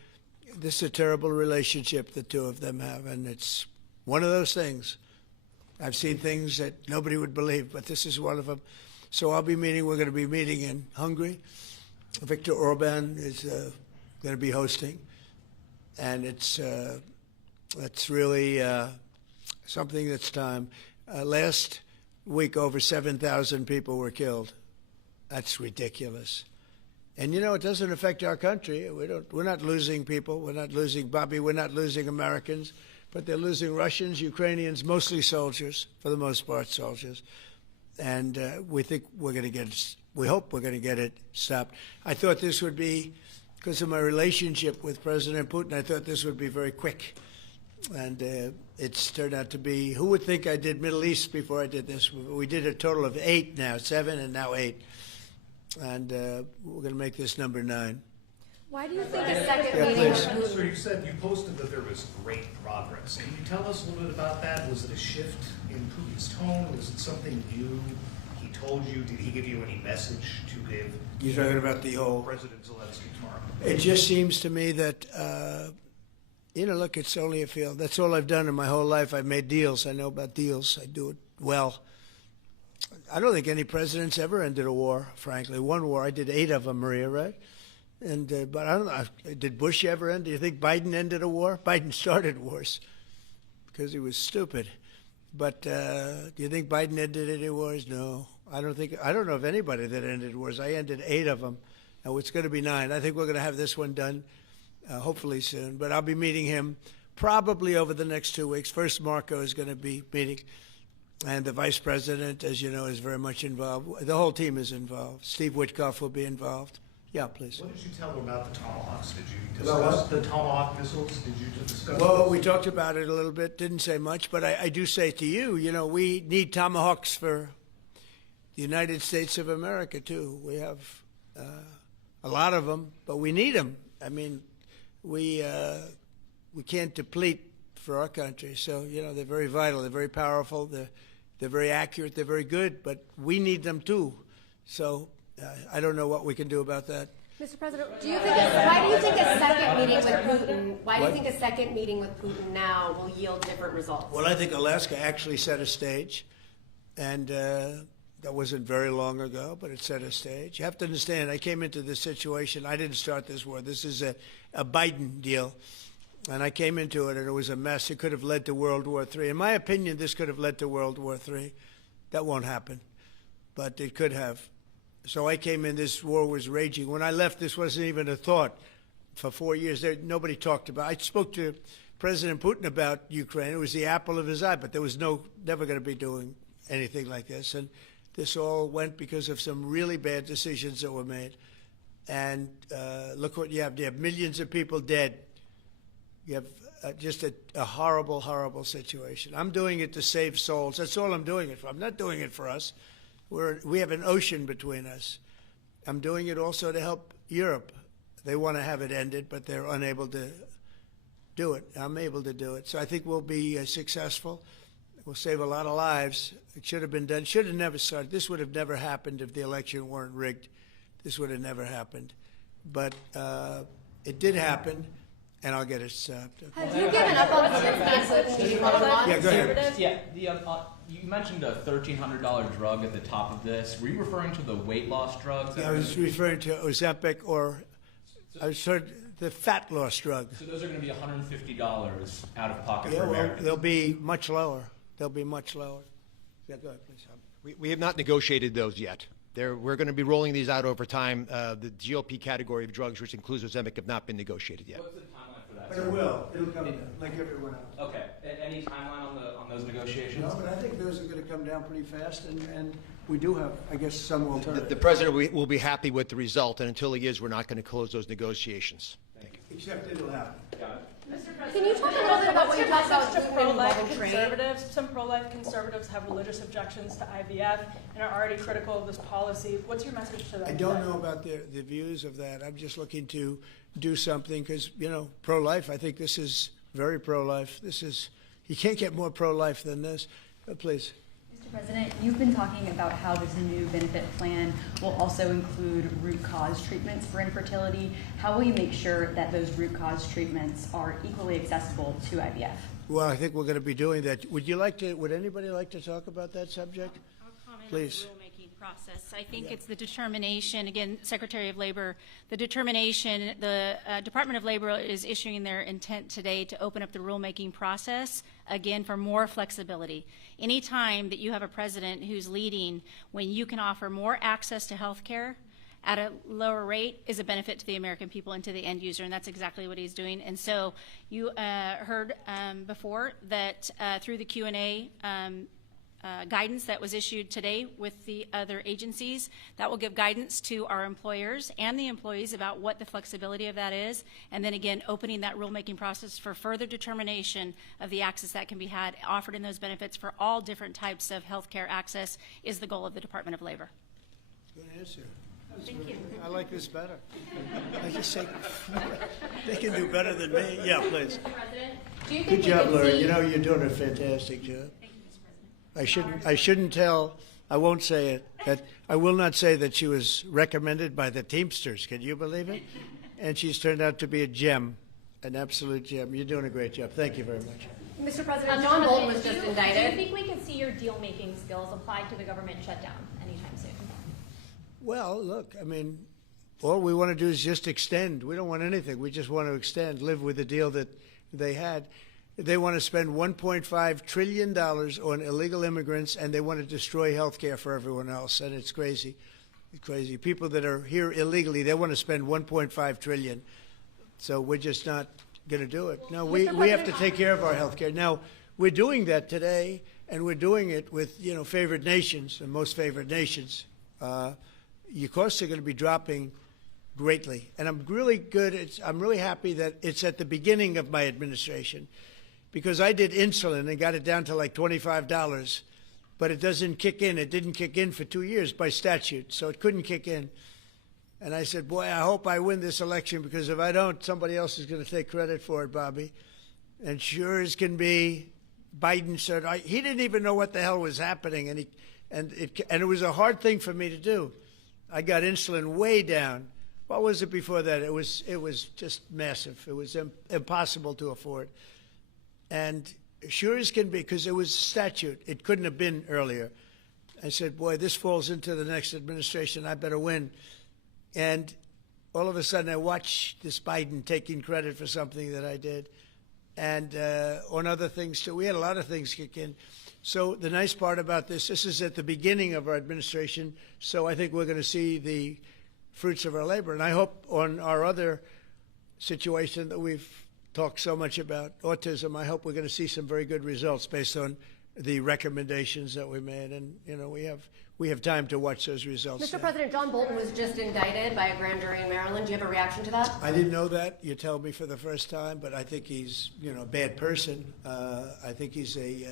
terrible relationship the two of them have, and it's one of those things. I've seen things that nobody would believe, but this is one of them. So we're going to be meeting in Hungary. Viktor Orban is going to be hosting, and it's really something that's time. Last week, over 7,000 people were killed. That's ridiculous. And you know, it doesn't affect our country. We're not losing people. We're not losing Bobby. We're not losing Americans, but they're losing Russians, Ukrainians, mostly soldiers, for the most part, soldiers. And we think we're going to get it. We hope we're going to get it stopped. I thought this would be, because of my relationship with President Putin, I thought this would be very quick. And it's turned out to be, who would think I did Middle East before I did this? We did a total of 8 now, 7 and now 8. And we're going to make this number 9. Why do you think a second meeting please. with So you said you posted that there was great progress. Can you tell us a little bit about that? Was it a shift in Putin's tone? Was it something new? He told you? Did he give you any message to give? You're talking about the whole President Zelensky tomorrow. It just seems to me that, look, it's only a field. That's all I've done in my whole life. I've made deals. I know about deals. I do it well. I don't think any president's ever ended a war, frankly. One war, I did 8 of them, Maria, right? And but I don't know, did Bush ever end? Do you think Biden ended a war? Biden started wars because he was stupid. But do you think Biden ended any wars? No. I don't know of anybody that ended wars. I ended 8 of them. Now it's going to be 9. I think we're going to have this one done hopefully soon. But I'll be meeting him probably over the next 2 weeks. First, Marco is going to be meeting. And the vice president, as you know, is very much involved. The whole team is involved. Steve Witkoff will be involved. Yeah, please. What did you tell them about the Tomahawks? Did you discuss the Tomahawk missiles? Did you discuss? Well, we talked about it a little bit. Didn't say much, but I do say to you, we need Tomahawks for the United States of America too. We have a lot of them, but we need them. I mean, we can't deplete for our country. So they're very vital. They're very powerful. They're very accurate. They're very good, but we need them too. So. I don't know what we can do about that. Mr. President, why do you think a second meeting with Putin? Why do you think a second meeting with Putin now will yield different results? Well, I think Alaska actually set a stage, and that wasn't very long ago, but it set a stage. You have to understand, I came into this situation. I didn't start this war. This is a Biden deal, and I came into it, and it was a mess. It could have led to World War III. In my opinion, this could have led to World War III. That won't happen, but it could have. So I came in, this war was raging. When I left, this wasn't even a thought. For 4 years, nobody talked about it. I spoke to President Putin about Ukraine. It was the apple of his eye, but there was never going to be doing anything like this. And this all went because of some really bad decisions that were made. And look what you have. You have millions of people dead. You have just a horrible, horrible situation. I'm doing it to save souls. That's all I'm doing it for. I'm not doing it for us. We have an ocean between us. I'm doing it also to help Europe. They want to have it ended, but they're unable to do it. I'm able to do it. So I think we'll be successful. We'll save a lot of lives. It should have been done. Should have never started. This would have never happened if the election weren't rigged. This would have never happened. But it did happen, and I'll get it stopped. Have you given up on the Yeah, go ahead. Yeah, you mentioned a $1,300 drug at the top of this. Were you referring to the weight loss drugs? I was referring to Ozempic, or I was referring to the fat loss drug. So those are going to be $150 out of pocket Yeah, for well, Americans. they'll be much lower. They'll be much lower. Yeah, go ahead, please. We have not negotiated those yet. We're going to be rolling these out over time. The GLP category of drugs, which includes Ozempic, have not been negotiated yet. What's the timeline for that? But it will. It'll come down, like everyone else. Okay. Any timeline on those negotiations? No, but I think those are going to come down pretty fast, and we do have, I guess, some alternatives. The president will be happy with the result, and until he is, we're not going to close those negotiations. Thank you. Except it'll happen. Got it. Can you talk a little bit about what you talked about to doing pro-life global trade? conservatives? Some pro-life conservatives have religious objections to IVF and are already critical of this policy. What's your message to them? I don't know about the views of that. I'm just looking to do something because, pro-life, I think this is very pro-life. You can't get more pro-life than this. Please. Mr. President, you've been talking about how this new benefit plan will also include root cause treatments for infertility. How will you make sure that those root cause treatments are equally accessible to IVF? Well, I think we're going to be doing that. Would anybody like to talk about that subject? I'll comment Please. on the rulemaking process. I think it's the determination, again, Secretary of Labor, the Department of Labor is issuing their intent today to open up the rulemaking process, again, for more flexibility. Anytime that you have a president who's leading when you can offer more access to health care at a lower rate is a benefit to the American people and to the end user, and that's exactly what he's doing. And so you heard before that through the Q&A guidance that was issued today with the other agencies, that will give guidance to our employers and the employees about what the flexibility of that is, and then again opening that rulemaking process for further determination of the access that can be had offered in those benefits for all different types of health care access is the goal of the Department of Labor. Good answer. Thank you. I like this better. I just say they can do better than me. Yeah, please. Mr. President, do you think Good job, we Lori. could see... You're doing a fantastic job. Thank you, Mr. President. I shouldn't tell. I won't say it. That I will not say that she was recommended by the Teamsters. Can you believe it? And she's turned out to be a gem, an absolute gem. You're doing a great job. Thank you very much. Mr. President, John Bolton was just Do you indicted. think we can see your deal-making skills applied to the government shutdown anytime soon? Well, look, I mean, all we want to do is just extend. We don't want anything. We just want to extend, live with the deal that they had. They want to spend $1.5 trillion on illegal immigrants, and they want to destroy health care for everyone else, and it's crazy. It's crazy. People that are here illegally, they want to spend $1.5 trillion. So we're just not going to do it. No, we have to take care of our health care. Now, we're doing that today, and we're doing it with, favored nations, and most favored nations. Your costs are going to be dropping greatly. And I'm really happy that it's at the beginning of my administration, because I did insulin and got it down to like $25, but it doesn't kick in. It didn't kick in for 2 years by statute, so it couldn't kick in. And I said, boy, I hope I win this election, because if I don't, somebody else is going to take credit for it, Bobby. And sure as can be, Biden said, he didn't even know what the hell was happening, and it was a hard thing for me to do. I got insulin way down. What was it before that? It was just massive. It was impossible to afford. And sure as can be, because it was statute, it couldn't have been earlier. I said, boy, this falls into the next administration. I better win. And all of a sudden, I watch this Biden taking credit for something that I did, and on other things too. We had a lot of things kick in. So the nice part about this is at the beginning of our administration, so I think we're going to see the fruits of our labor. And I hope on our other situation that we've talked so much about, autism, I hope we're going to see some very good results based on the recommendations that we made. And, we have time to watch those results. Mr. President, John Bolton was just indicted by a grand jury in Maryland. Do you have a reaction to that? I didn't know that. You tell me for the first time, but I think he's, a bad person. I think he's a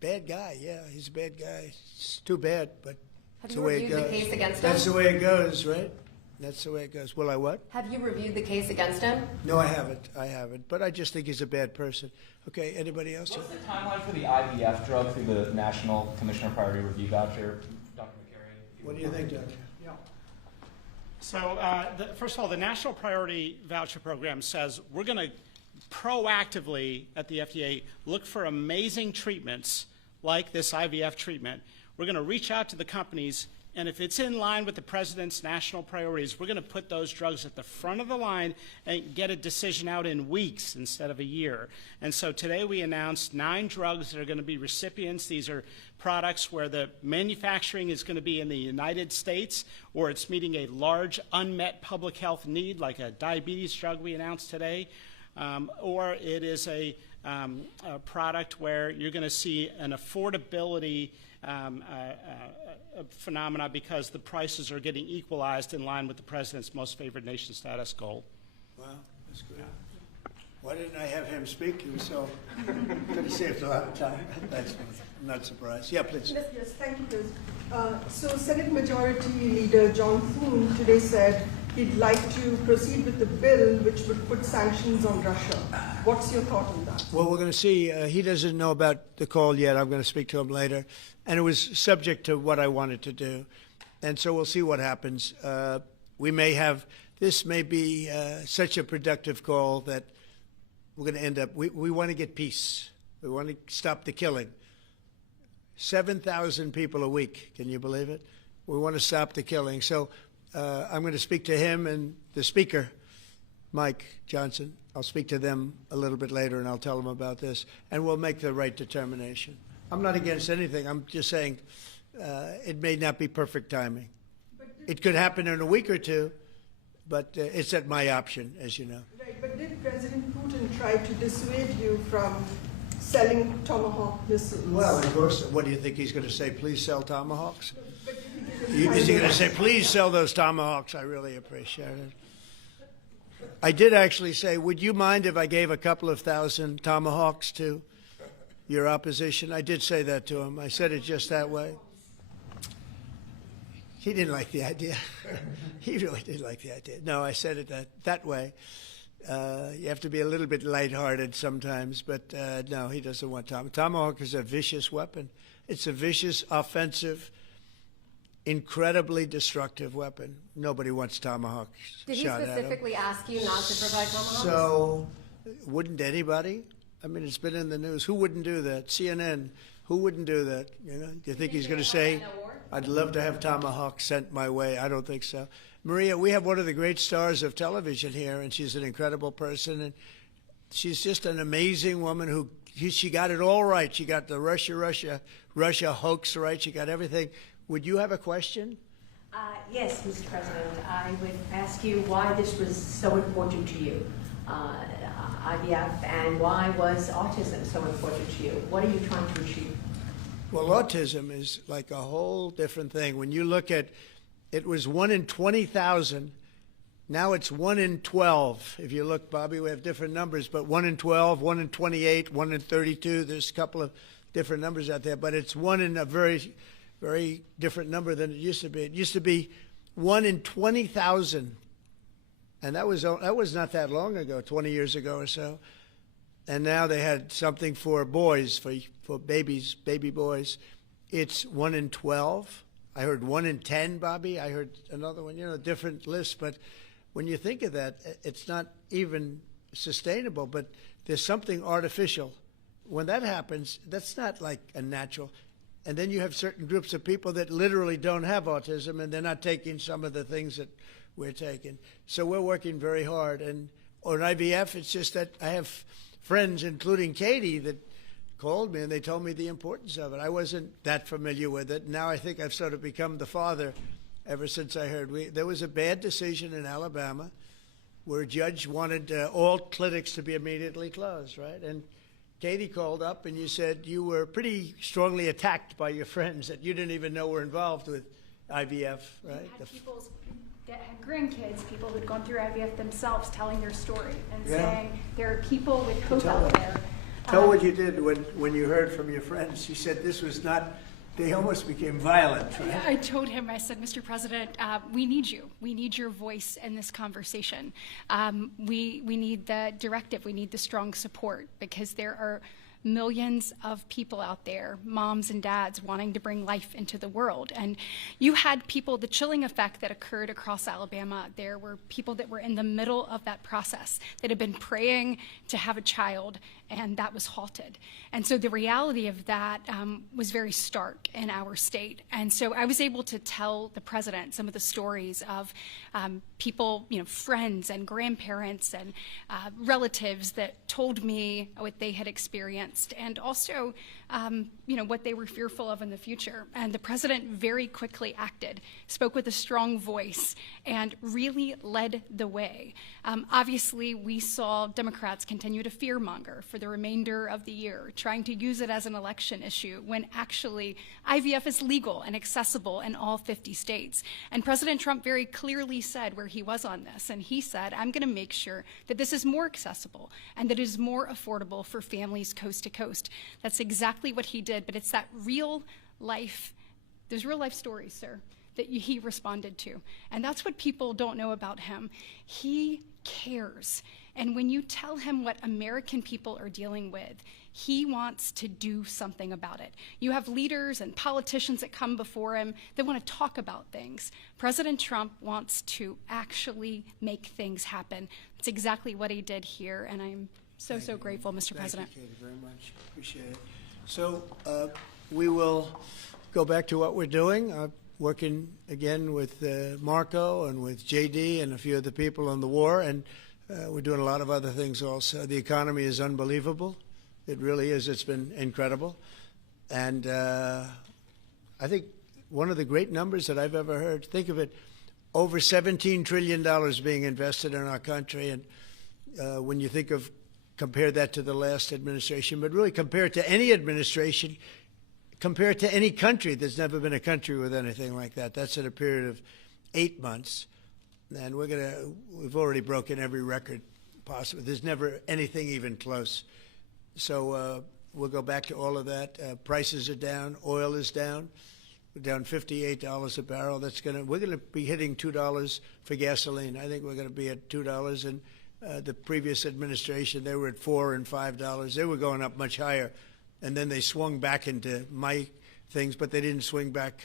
bad guy. Yeah, he's a bad guy. It's too bad, but Have that's you the way it reviewed goes. the case against That's him? the way it goes, right? That's the way it goes. Will I what? Have you reviewed the case against him? No, I haven't. But I just think he's a bad person. Okay, anybody else? What's the timeline for the IVF drug through the National Commissioner Priority Review Voucher? Dr. McCary? What do you think, Doctor? Yeah. So, first of all, the National Priority Voucher Program says we're going to proactively at the FDA look for amazing treatments like this IVF treatment. We're going to reach out to the companies, and if it's in line with the president's national priorities, we're going to put those drugs at the front of the line and get a decision out in weeks instead of a year. And so today we announced 9 drugs that are going to be recipients. These are products where the manufacturing is going to be in the United States, or it's meeting a large unmet public health need, like a diabetes drug we announced today, or it is a product where you're going to see an affordability phenomena because the prices are getting equalized in line with the president's most favored nation status goal. Wow, that's good. Why didn't I have him speak? He was so could have saved a lot of time. That's I'm not surprised. Yeah, please. Yes, thank you, Chris. So Senate Majority Leader John Thune today said he'd like to proceed with the bill which would put sanctions on Russia. What's your thought on that? Well, we're going to see. He doesn't know about the call yet. I'm going to speak to him later. And it was subject to what I wanted to do. And so we'll see what happens. We may have, this may be such a productive call that we're going to end up, we want to get peace. We want to stop the killing. 7,000 people a week. Can you believe it? We want to stop the killing. So I'm going to speak to him and the speaker, Mike Johnson. I'll speak to them a little bit later and I'll tell them about this. And we'll make the right determination. I'm not against anything. I'm just saying it may not be perfect timing. It could happen in a week or two, but it's at my option, as you know. Right, but did President Putin try to dissuade you from selling Tomahawk missiles? Well, of course. What do you think he's going to say? Please sell Tomahawks? Is he going to say, please sell those Tomahawks? I really appreciate it. I did actually say, would you mind if I gave a couple of thousand Tomahawks to your opposition? I did say that to him. I said it just that way. He didn't like the idea. He really didn't like the idea. No, I said it that way. You have to be a little bit lighthearted sometimes, but no, he doesn't want Tomahawk. Tomahawk is a vicious weapon. It's a vicious, offensive, incredibly destructive weapon. Nobody wants Tomahawk Did he shot at him. specifically ask you not to provide Tomahawks? So, wouldn't anybody? I mean, it's been in the news. Who wouldn't do that? CNN. Who wouldn't do that? You know? Do you think he's going to say, "I'd love to have Tomahawk sent my way"? I don't think so. Maria, we have one of the great stars of television here, and she's an incredible person, and she's just an amazing woman who she got it all right. She got the Russia hoax right. She got everything. Would you have a question? Yes, Mr. President. I would ask you why this was so important to you. IVF, and why was autism so important to you? What are you trying to achieve? Well, autism is like a whole different thing. When you look at, it was 1 in 20,000. Now it's 1 in 12. If you look, Bobby, we have different numbers, but 1 in 12, 1 in 28, 1 in 32. There's a couple of different numbers out there, but it's 1 in a very, very different number than it used to be. It used to be 1 in 20,000. And that was not that long ago, 20 years ago or so. And now they had something for boys, for babies, baby boys. It's 1 in 12. I heard 1 in 10, Bobby. I heard another one, different lists. But when you think of that, it's not even sustainable, but there's something artificial. When that happens, that's not like a natural. And then you have certain groups of people that literally don't have autism, and they're not taking some of the things that we're taking. So we're working very hard. And on IVF, it's just that I have friends, including Katie, that called me and they told me the importance of it. I wasn't that familiar with it. Now I think I've sort of become the father ever since I heard. There was a bad decision in Alabama where a judge wanted all clinics to be immediately closed, right? And Katie called up and you said you were pretty strongly attacked by your friends that you didn't even know were involved with IVF, right? You had people that had grandkids, people who'd gone through IVF themselves, telling their story and Yeah. saying there are people with hope Tell out them. there. Tell what you did when you heard from your friends. You said this was not, they almost became violent, right? I told him, I said, Mr. President, we need you. We need your voice in this conversation. We need the directive. We need the strong support because there are millions of people out there, moms and dads, wanting to bring life into the world. And you had people, the chilling effect that occurred across Alabama, there were people that were in the middle of that process that had been praying to have a child, and that was halted. And so the reality of that was very stark in our state. And so I was able to tell the president some of the stories of people, friends and grandparents and relatives that told me what they had experienced and also, what they were fearful of in the future. And the president very quickly acted, spoke with a strong voice, and really led the way. Obviously, we saw Democrats continue to fearmonger for the remainder of the year, trying to use it as an election issue when actually IVF is legal and accessible in all 50 states. And President Trump very clearly said where he was on this, and he said, I'm going to make sure that this is more accessible and that it is more affordable for families coast to coast. That's exactly what he did, but it's that real life, those real life stories, sir, that he responded to. And that's what people don't know about him. He cares. And when you tell him what American people are dealing with, he wants to do something about it. You have leaders and politicians that come before him that want to talk about things. President Trump wants to actually make things happen. That's exactly what he did here, and I'm so grateful, Mr. President. Thank you, Katie, very much. Appreciate it. So we will go back to what we're doing. Working again with Marco and with JD and a few other people on the war, and we're doing a lot of other things also. The economy is unbelievable. It really is. It's been incredible. And I think one of the great numbers that I've ever heard, think of it, over $17 trillion being invested in our country. And when you think of, compare that to the last administration, but really compare it to any administration, compare it to any country. There's never been a country with anything like that. That's in a period of 8 months. And we've already broken every record possible. There's never anything even close. So we'll go back to all of that. Prices are down. Oil is down. We're down $58 a barrel. We're going to be hitting $2 for gasoline. I think we're going to be at $2. And the previous administration, they were at $4 and $5. They were going up much higher. And then they swung back into my things, but they didn't swing back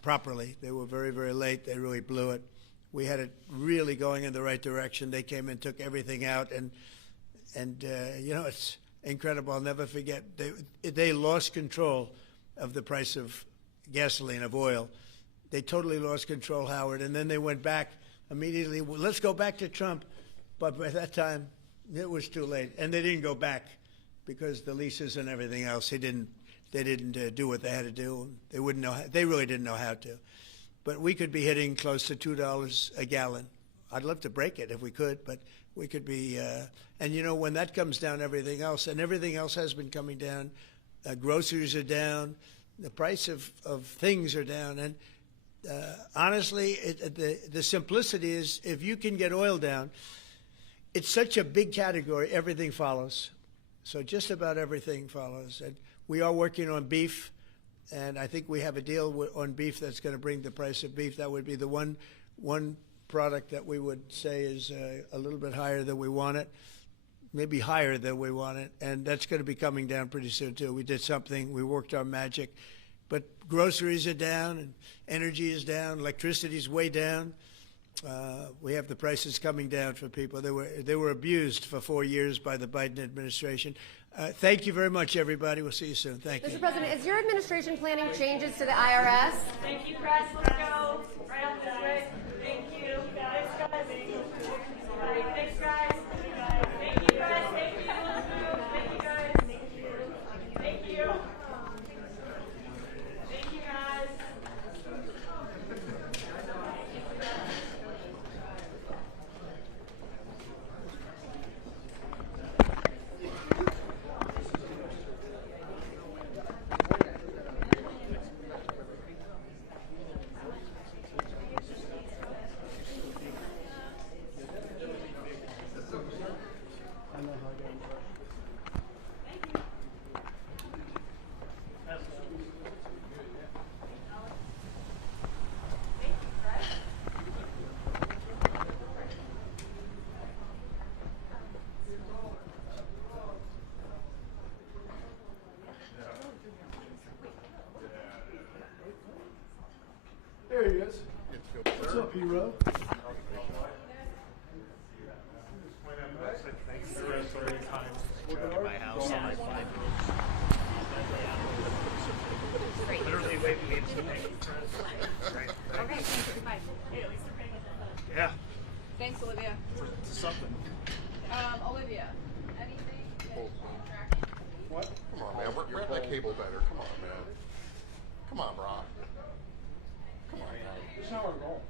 properly. They were very, very late. They really blew it. We had it really going in the right direction. They came and took everything out, and it's incredible. I'll never forget. They lost control of the price of gasoline, of oil. They totally lost control, Howard, and then they went back immediately. Well, let's go back to Trump. But by that time, it was too late, and they didn't go back because the leases and everything else. They didn't do what they had to do. They wouldn't know. They really didn't know how to. But we could be hitting close to $2 a gallon. I'd love to break it if we could, but we could be. And when that comes down, everything else, and everything else has been coming down. Groceries are down. The price of things are down. And honestly, the simplicity is if you can get oil down, it's such a big category, everything follows. So just about everything follows. And we are working on beef, and I think we have a deal on beef that's going to bring the price of beef. That would be the one product that we would say is a little bit higher than we want it, maybe higher than we want it, and that's going to be coming down pretty soon, too. We did something. We worked our magic. But groceries are down, and energy is down, electricity is way down. We have the prices coming down for people. They were abused for 4 years by the Biden administration. Thank you very much, everybody. We'll see you soon. Thank you. Mr. President, is your administration planning changes to the IRS? Thank you, press. Let's go. Right up this way. Thank you. Thanks, guys. Thanks, guys. Thank you, guys. Thank you. Thank you, guys. Thank you. Thank you, guys. up, hero? My house on my 5 Great. Literally waving me into the Okay, thanks. Goodbye. Hey, at least they're paying attention. Yeah, Thanks, Olivia. for something. Olivia, anything that you're What? Come on, man. Grab that cable better. Come on, man. Come on, Brock. Come on, man. This is how I roll.